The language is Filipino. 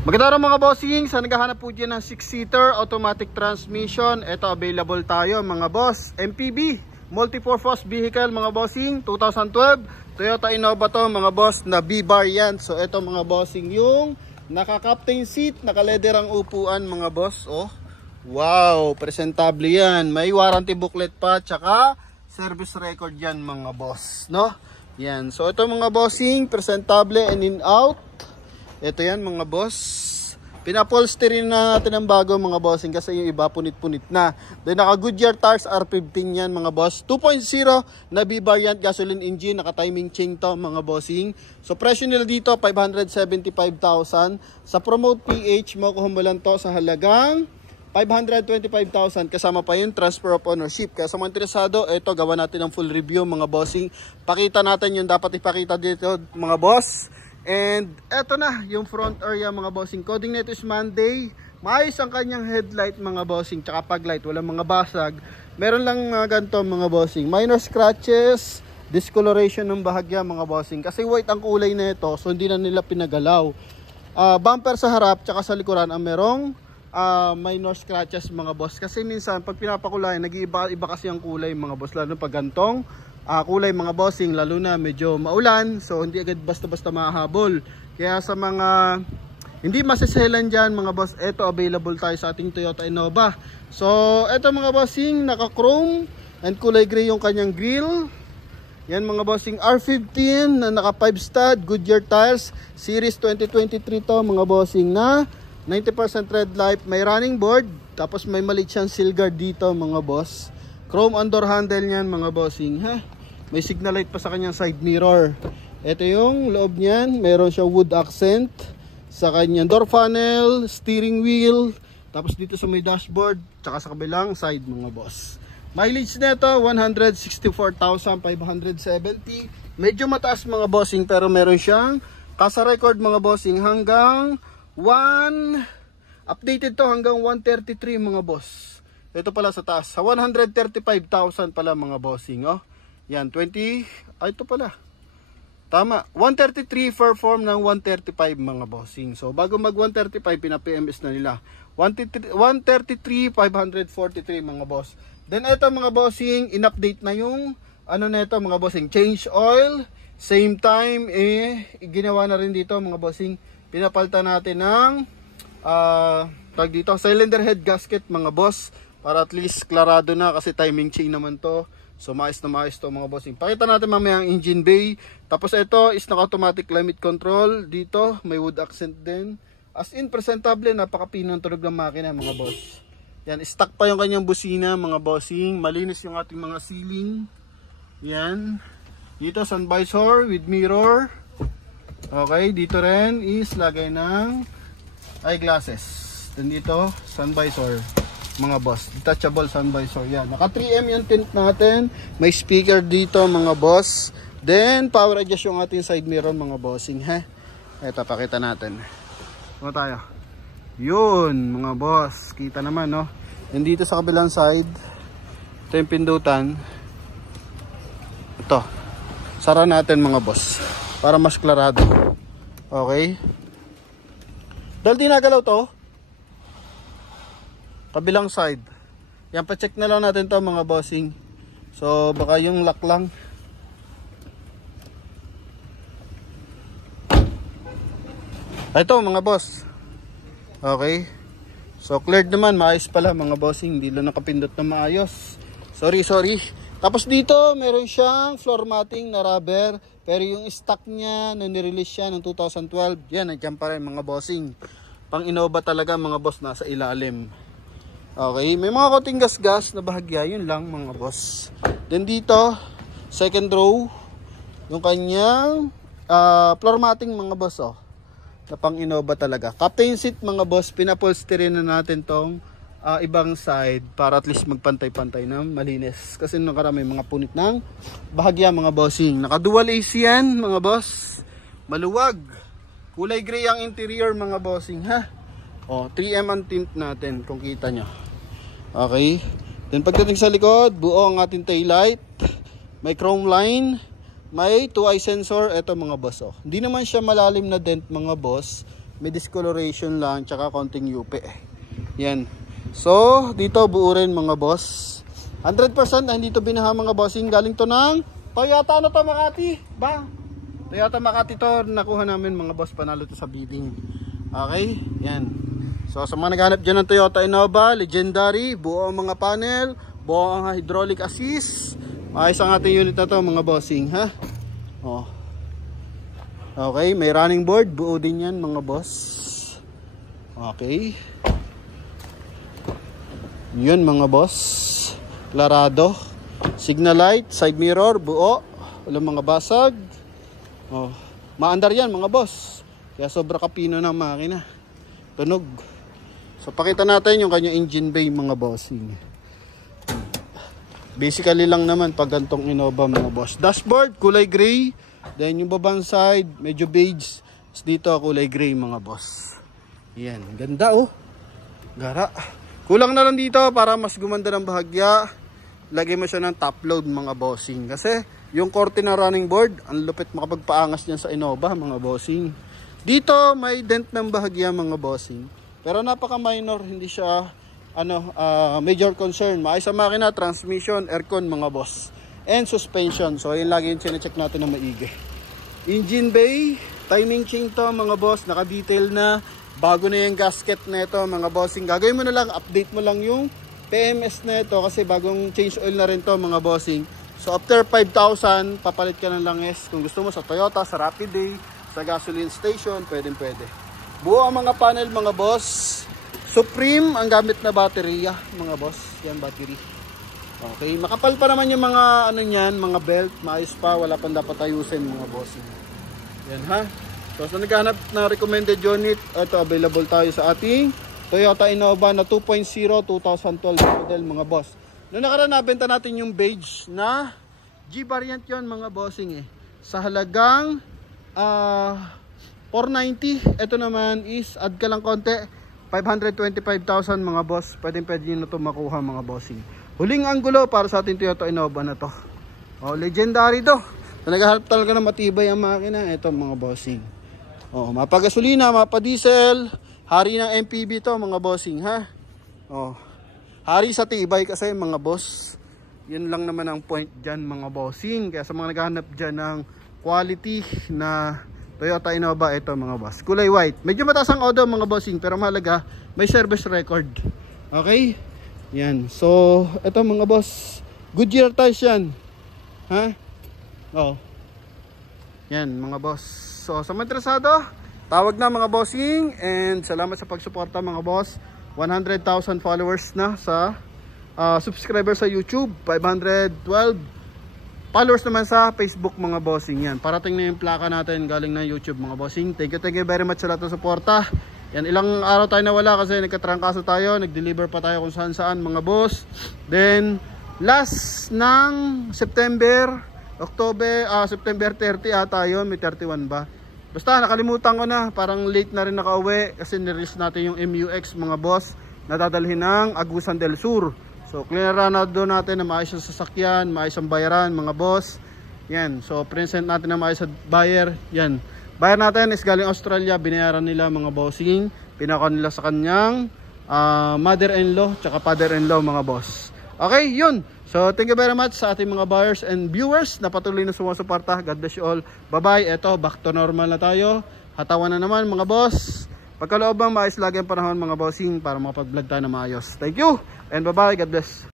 Magandang araw mga bossing, sa naghahanap po dyan ng 6-seater automatic transmission, ito available tayo mga boss. MPV, multi-purpose vehicle mga bossing, 2012 Toyota Innova to mga boss, na B-bar yan. So ito mga bossing yung naka-captain seat, naka-leather ang upuan mga boss. Oh, wow, presentable yan. May warranty booklet pa, tsaka service record yan mga boss, no? Yan, so ito mga bossing, presentable and in out. Ito yan mga boss. Pinapolster na natin ang bago mga bossing kasi yung iba punit-punit na. Then naka Goodyear tires R15 yan mga boss. 2.0 na B-variant gasoline engine. Naka timing chain to mga bossing. So presyo nila dito 575,000. Sa Promote PH makukuha mo lang to sa halagang 525,000 kasama pa yung transfer of ownership. Kaya sa mga interesado, ito gawa natin ang full review mga bossing. Pakita natin yung dapat ipakita dito mga boss. And eto na yung front area mga bossing. Coding nito is Monday. Maayos ang kanyang headlight mga bossing, tsaka paglight, walang mga basag. Meron lang ganito mga bossing, minor scratches, discoloration ng bahagya mga bossing. Kasi white ang kulay nito, so hindi na nila pinagalaw. Bumper sa harap tsaka sa likuran ang merong minor scratches mga boss. Kasi minsan pag pinapakulay, nag-iiba kasi ang kulay mga boss, lalo pag gantong kulay mga bossing, lalo na medyo maulan, so hindi agad basta-basta mahabol. Kaya sa mga hindi masiselan dyan mga boss, eto available tayo sa ating Toyota Innova. So eto mga bossing, naka chrome and kulay gray yung kanyang grill. Yan mga bossing, R15 na naka 5 stud Goodyear tires, series 2023 to mga bossing, na 90% red light. May running board, tapos may maliit siyang seal guard dito mga boss. Chrome on door handle niyan mga bossing, ha. May signal light pa sa kanyang side mirror. Ito yung loob niyan, meron siya wood accent sa kanyang door panel, steering wheel, tapos dito sa may dashboard, tsaka sa kabilang side mga boss. Mileage nito 164,570. Medyo mataas mga bossing, pero meron siyang kasa record mga bossing hanggang updated to hanggang 133 mga boss. Ito pala sa taas, sa 135,000 pala mga bossing, oh. Yan, 20, ito pala. Tama, 133 perform ng 135 mga bossing. So, bago mag 135, pina-PMS na nila. 133, 543 mga boss. Then, ito mga bossing, in-update na yung, ano na ito mga bossing, change oil. Same time, ginawa na rin dito mga bossing. Pinapalta natin ng, tag dito, cylinder head gasket mga boss. Para at least klarado na kasi timing chain naman to. So maayos na maayos to mga bossing. Pakita natin mamaya ang engine bay. Tapos ito is naka-automatic climate control. Dito may wood accent din. As in presentable, napaka-pino ng tunog ng makina mga boss. Yan, stock pa yung kanyang busina mga bossing. Malinis yung ating mga ceiling. Yan. Dito sun visor with mirror. Okay, dito rin is lagay ng eyeglasses. Then dito sun visor mga boss, detachable sun visor yan. Naka 3M yung tint natin. May speaker dito mga boss. Then power adjust yung ating side mirror mga bossing, he. Ito pakita natin. Ano tayo? Yun mga boss, kita naman no. And dito sa kabilang side, ito yung pindutan. Ito, sara natin mga boss para mas klarado. Okay, dahil di nagalaw to kabilang side. Yan, pa-check na lang natin to mga bossing. So baka yung lock lang. Ito mga boss. Okay. So cleared naman, maayos pala mga bossing. Hindi lang nakapindot na maayos. Sorry. Tapos dito meron siyang floor matting na rubber. Pero yung stock niya na nirelease siya ng 2012, yan, nandiyan pa rin mga bossing. Pang Innova talaga mga boss, nasa ilalim. Okay, may mga konting gas-gas na bahagya, yun lang mga boss. Then dito, second row, yung kanyang floor matting mga boss, oh, na pang Innova talaga. Captain seat mga boss, pinapolsterin na natin tong ibang side para at least magpantay-pantay na malinis. Kasi nakarami mga punit ng bahagya mga bossing. Naka dual AC yan mga boss, maluwag. Kulay gray ang interior mga bossing, ha. O, 3M ang tint natin kung kita nyo. Okay. Then pagdating sa likod, buo ang ating taillight. May chrome line. May 2-eye sensor. Ito mga boss, oh. Hindi naman siya malalim na dent mga boss. may discoloration lang tsaka konting yupe. Yan. So dito buo rin mga boss. 100% na hindi to binaha mga bossing. Galing to ng Toyota ano to Makati ba? Toyota Makati to, nakuha namin mga boss, panalo to sa bidding. Okay, yan. So sa mga naghanap dyan ng Toyota Innova, legendary, buo ang mga panel, buo ang hydraulic assist. Ayos ang ating unit na to mga bossing, ha? Oh. Okay, may running board, buo din yan mga boss. Okay. Yun mga boss. Clarado. Signal light, side mirror, buo. Walang mga basag. Oh, maandar yan mga boss. Kaya sobra kapino ng makina. Tunog. So pakita natin yung kanyang engine bay mga bossing. Basically lang naman pag gantong Innova mga boss. Dashboard kulay gray. Then yung babang side medyo beige. Dito kulay gray mga boss. Yan, ganda oh. Gara. Kulang na lang dito para mas gumanda ng bahagya. Lagay mo siya ng top load mga bossing. Kasi yung korte na running board, ang lupit makapagpaangas niyan sa Innova mga bossing. Dito may dent ng bahagya mga bossing. Pero napaka minor, hindi siya major concern. Maayos sa makina, transmission, aircon mga boss. And suspension. So yun lagi yung sinecheck natin na maigi. Engine bay, timing chain to mga boss, naka-detail na. Bago na yung gasket na ito mga bossing. Gagawin mo na lang, update mo lang yung PMS na ito kasi bagong change oil na rin to mga bossing. So after 5,000, papalit ka ng langis. Kung gusto mo sa Toyota, sa Rapid Day, sa gasoline station, pwede. Buo ang mga panel mga boss. Supreme ang gamit na baterya mga boss. Yan battery. Okay, makapal pa naman yung mga ano niyan, mga belt, maayos pa, wala pang dapat ayusin mga bossing. Yan ha. So sa naghahanap na recommended unit, ito available tayo sa ating Toyota Innova na 2.0 2012 model mga boss. Noong nakaraan nabenta natin yung beige na G variant yon mga bossing sa halagang 490. Ito naman is add ka lang konti, 525,000 mga boss. Pwede nyo na ito makuha mga bossing. Huling anggulo para sa ating Toyota Innova na to. Oh, legendary to. So, naghahanap talaga ng matibay ang makina. Ito mga bossing. Oh, mapagasolina, mapadiesel. Hari ng MPV to mga bossing ha. Oh. Hari sa tibay kasi mga boss. Yun lang naman ang point dyan mga bossing. Kaya sa mga naghahanap dyan ng quality na Toyota Innova, ito mga boss. Kulay white. Medyo mataas ang odo mga bossing, pero mahalaga may service record. Okay? Yan. So, ito mga boss. Goodyear tires yan. Ha? Oh. Yan mga boss. So, sa mga interesado, tawag na mga bossing. And salamat sa pagsuporta mga boss. 100,000 followers na sa subscriber sa YouTube. 512 followers naman sa Facebook mga bossing. Yan. Parating na yung plaka natin galing ng YouTube mga bossing. Thank you very much sa lahat ng suporta. Yan, ilang araw tayo nawala kasi nagkatrangkaso tayo. Nag-deliver pa tayo kung saan saan mga boss. Then last ng September 30 ata yun. May 31 ba? Basta nakalimutan ko na. Parang late na rin nakauwi. Kasi nirelease natin yung MUX mga boss. Nadadalhin ng Agusan del Sur. So clearan na doon natin na maayos ang sasakyan, maayos ang bayaran mga boss. Yan. So present natin na maayos sa buyer. Yan. Buyer natin is galing Australia. Binayaran nila mga bossing. Pinaka nila sa kanyang mother-in-law tsaka father-in-law mga boss. Okay, yun. So thank you very much sa ating mga buyers and viewers na patuloy na sumusuporta. God bless you all. Bye-bye. Eto, back to normal na tayo. Hatawan na naman mga boss. Pagkaloob ang maayos lagi ang panahon mga bossing para makapag-vlog tayo na maayos. Thank you and bye-bye. God bless.